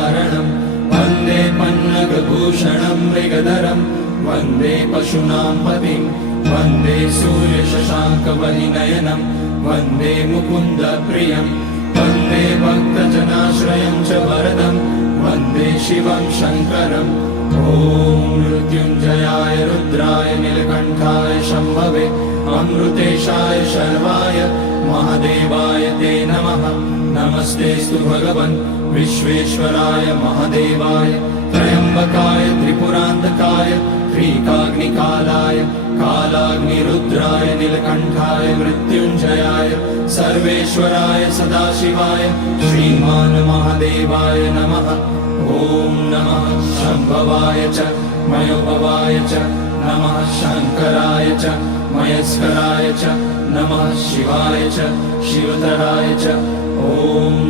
कारणं वन्दे पन्नगभूषणं मृगधरं वन्दे पशूनां पतिं वन्दे सूर्यशशाङ्कवलिनयनं वन्दे मुकुन्दप्रियं वन्दे भक्तजनाश्रयं च वरदं वन्दे शिवं शङ्करम् ॐ मृत्युञ्जयाय रुद्राय नीलकण्ठाय शम्भवे अमृतेशाय शर्वाय महादेवाय ते नमः। नमस्तेऽस्तु भगवन् विश्वेश्वराय महादेवाय त्र्यम्बकाय त्रिपुरान्तकाय त्रिकाग्निकालाय कालाग्निरुद्राय नीलकण्ठाय मृत्युञ्जयाय सर्वेश्वराय सदाशिवाय श्रीमान् महादेवाय नमः। ॐ नमः शम्भवाय च मयोभवाय च नमः शङ्कराय च मयस्कराय च नमः शिवाय च शिवतराय च ॐ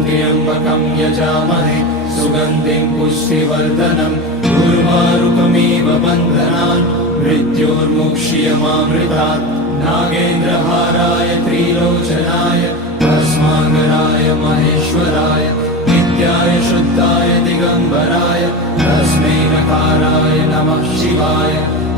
त्र्यम्बकं यजामहे सुगन्धिं पुष्टिवर्धनम् उर्वारुकमिव बन्धनान् मृत्योर्मुक्ष्यमामृतात् नागेन्द्रहाराय त्रिलोचनाय भस्माकराय महेश्वराय नित्याय शुद्धाय दिगम्बराय तस्मै नकाराय नमः शिवाय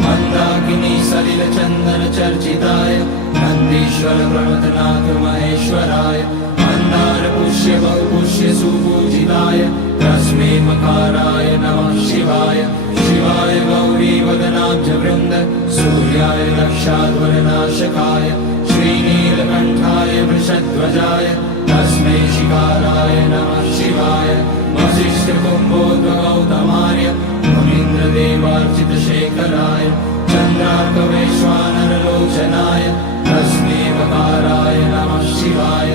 मन्दाकिनी सलिलचन्दनचर्चिताय नन्दीश्वर प्रमथनाथ महेश्वराय मन्दार पुष्य बहुपुष्य सुपूजिताय तस्मै मकाराय नमः शिवाय शिवाय गौरी वदनाब्जवृन्द सूर्याय दक्षाध्वरनाशकाय श्रीनीलकण्ठाय वृषध्वजाय तस्मै शिकाराय नमः शिवाय वसिष्ठकुम्भोद्भगौतमार्य मुनीन्द्रदेवार्चितशेखराय चन्द्रार्कवैश्वानरलोचनाय तस्मै वकाराय नमः शिवाय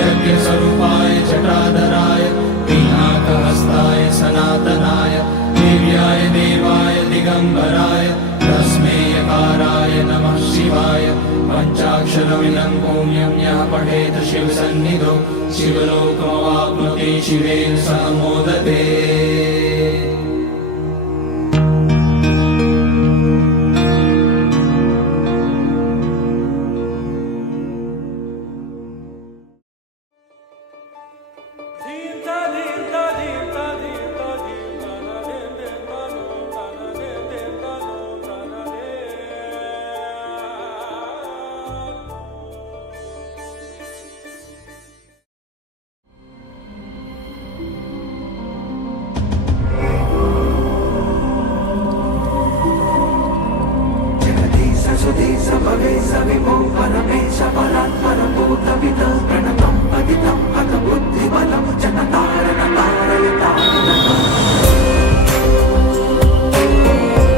यज्ञस्वरूपाय जटाधराय पिनाकहस्ताय सनातनाय दिव्याय देवाय दिगम्बराय तस्मै यकाराय नमः शिवाय पञ्चाक्षरमिदं पुण्यं यः पठेत शिवसन्निधौ शिवलोकमवाप्नोति शिवेन सह मोदते। Sudeesa Bhavesa Vibho Parame